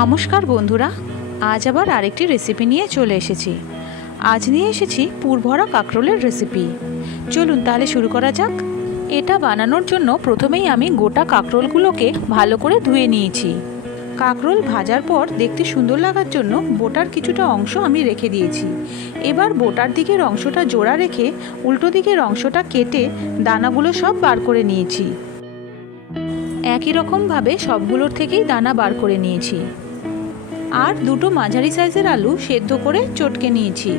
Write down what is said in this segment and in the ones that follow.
নমস্কার বন্ধুরা, আজ আবার আরেকটি রেসিপি নিয়ে চলে এসেছি। আজ নিয়ে এসেছি পুরভরা কাঁকরোলের রেসিপি চলুন তাহলে শুরু করা যাক। এটা বানানোর জন্য প্রথমেই আমি গোটা কাঁকরোলগুলোকে ভালো করে ধুয়ে নিয়েছি। কাঁকরোল ভাজার পর দেখতে সুন্দর লাগার জন্য বোটার কিছুটা অংশ আমি রেখে দিয়েছি। এবার বোটার দিকের অংশটা জোড়া রেখে উল্টো দিকের অংশটা কেটে দানাগুলো সব বার করে নিয়েছি। একই রকমভাবে সবগুলোর থেকেই দানা বার করে নিয়েছি। আর দুটো মাঝারি সাইজের আলু সেদ্ধ করে চটকে নিয়েছি।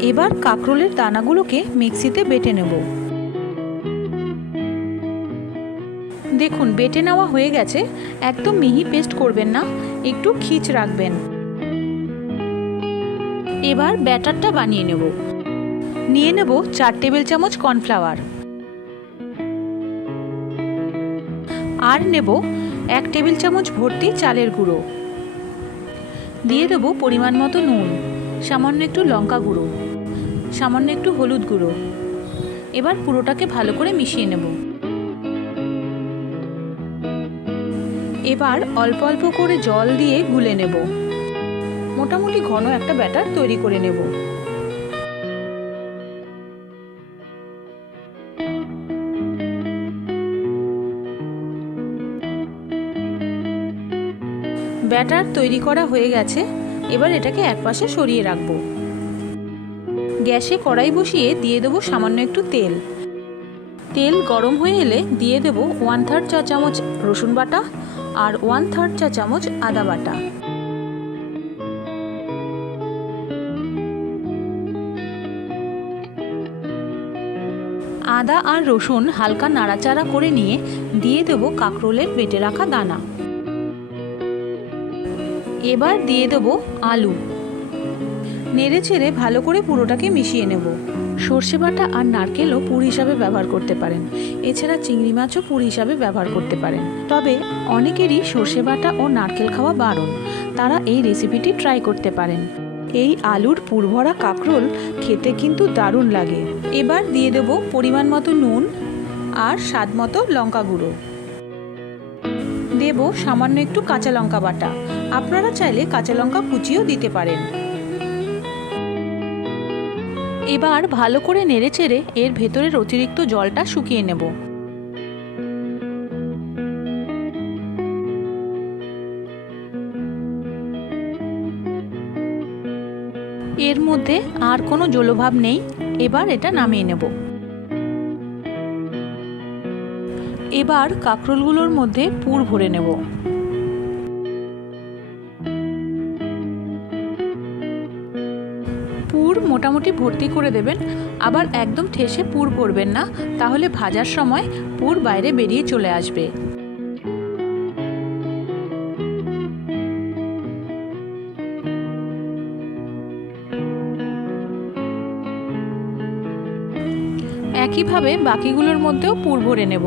এবার কাঁকরোলের দানাগুলোকে মিক্সিতে বেটে নেব। দেখুন, বেটে নেওয়া হয়ে গেছে। একদম মিহি পেস্ট করবেন না, একটু খিচ রাখবেন। এবার ব্যাটারটা বানিয়ে নেব। নিয়ে নেব চার টেবিল চামচ কর্নফ্লাওয়ার। আর নেব এক টেবিল চামচ ভর্তি চালের গুঁড়ো। দিয়ে দেবো পরিমাণ মতো নুন, সামান্য একটু লঙ্কা গুঁড়ো, সামান্য একটু হলুদ গুঁড়ো। এবার পুরোটাকে ভালো করে মিশিয়ে নেব। এবার অল্প অল্প করে জল দিয়ে গুলে নেব। মোটামুটি ঘন একটা ব্যাটার তৈরি করে নেব। ব্যাটার তৈরি করা হয়ে গেছে, এবার এটাকে একপাশে সরিয়ে রাখব। গ্যাসে কড়াই বসিয়ে দিয়ে দেবো সামান্য একটু তেল। তেল গরম হয়ে এলে দিয়ে দেবো ওয়ান থার্ড চা চামচ রসুন বাটা আর ওয়ান থার্ড চা চামচ আদা বাটা। আদা আর রসুন হালকা নাড়াচাড়া করে নিয়ে দিয়ে দেবো কাঁকরোলের বেটে রাখা দানা। এবার দিয়ে দেবো আলু। নেড়ে ছেড়ে ভালো করে পুরোটাকে মিশিয়ে নেব। সর্ষে বাটা আর নারকেলও পুর হিসাবে ব্যবহার করতে পারেন। এছাড়া চিংড়ি মাছও পুর হিসাবে ব্যবহার করতে পারেন। তবে অনেকেরই সর্ষে বাটা ও নারকেল খাওয়া বারণ। তারা এই রেসিপিটি ট্রাই করতে পারেন। এই আলুর পুরভরা কাঁকরোল খেতে কিন্তু দারুণ লাগে। এবার দিয়ে দেবো পরিমাণ মতো নুন আর স্বাদ মতো লঙ্কা গুঁড়ো। দেব সামান্য একটু কাঁচা লঙ্কা বাটা। আপনারা চাইলে কাঁচা লঙ্কা কুচিও দিতে পারেন। এবার ভালো করে নেড়ে চেড়ে এর ভেতরের অতিরিক্ত জলটা শুকিয়ে নেব। এর মধ্যে আর কোনো জলভাব নেই। এবার এটা নামিয়ে নেব। এবার কাঁকরোলগুলোর মধ্যে পুর ভরে নেব। পুর মোটামুটি ভর্তি করে দেবেন, আবার একদম ঠেসে পুর ভরবেন না, তাহলে ভাজার সময় পুর বাইরে বেরিয়ে চলে আসবে। একইভাবে বাকিগুলোর মধ্যেও পুর ভরে নেব।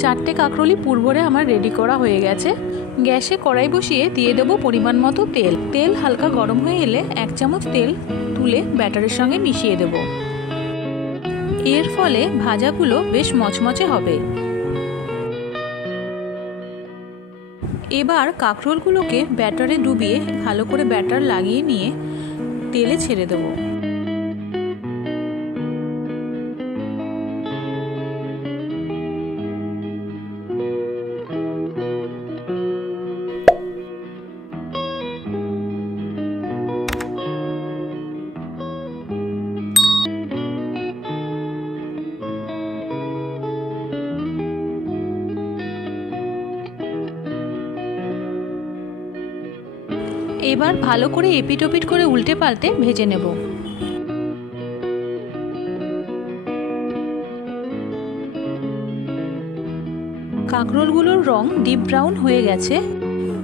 চারটে কাঁকরোলি পূর্বরে আমার রেডি করা হয়ে গেছে। গ্যাসে কড়াই বসিয়ে দিয়ে দেবো পরিমাণ মতো তেল। তেল হালকা গরম হয়ে এলে এক চামচ তেল তুলে ব্যাটারের সঙ্গে মিশিয়ে দেব। এর ফলে ভাজাগুলো বেশ মচমচে হবে। এবার কাঁকরোলগুলোকে ব্যাটারে ডুবিয়ে ভালো করে ব্যাটার লাগিয়ে নিয়ে তেলে ছেড়ে দেবো। এবার ভালো করে এপিট ওপিট করে উল্টে পাল্টে ভেজে নেব। কাঁকরোলগুলোর রং ডিপ ব্রাউন হয়ে গেছে।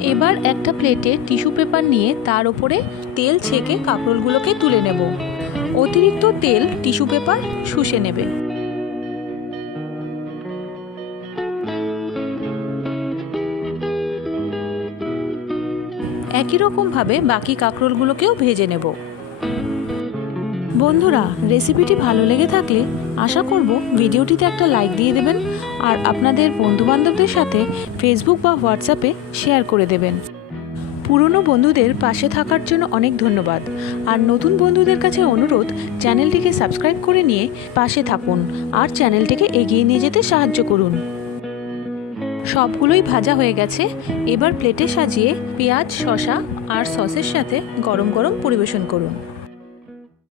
এবার একটা প্লেটে টিস্যু পেপার নিয়ে তার উপরে তেল ছেঁকে কাঁকরোলগুলোকে তুলে নেব। অতিরিক্ত তেল টিস্যু পেপার শুষে নেবে। একই রকমভাবে বাকি কাঁকরোলগুলোকেও ভেজে নেব। বন্ধুরা রেসিপিটি ভালো লেগে থাকলে আশা করব ভিডিওটিতে একটা লাইক দিয়ে দেবেন আর আপনাদের বন্ধুবান্ধবদের সাথে ফেসবুক বা হোয়াটসঅ্যাপে শেয়ার করে দেবেন। পুরনো বন্ধুদের পাশে থাকার জন্য অনেক ধন্যবাদ। আর নতুন বন্ধুদের কাছে অনুরোধ চ্যানেলটিকে সাবস্ক্রাইব করে নিয়ে পাশে থাকুন আর চ্যানেলটিকে এগিয়ে নিয়ে যেতে সাহায্য করুন। সবগুলোই ভাজা হয়ে গেছে। এবার প্লেটে সাজিয়ে পেঁয়াজ, শসা আর সসের সাথে গরম গরম পরিবেশন করুন।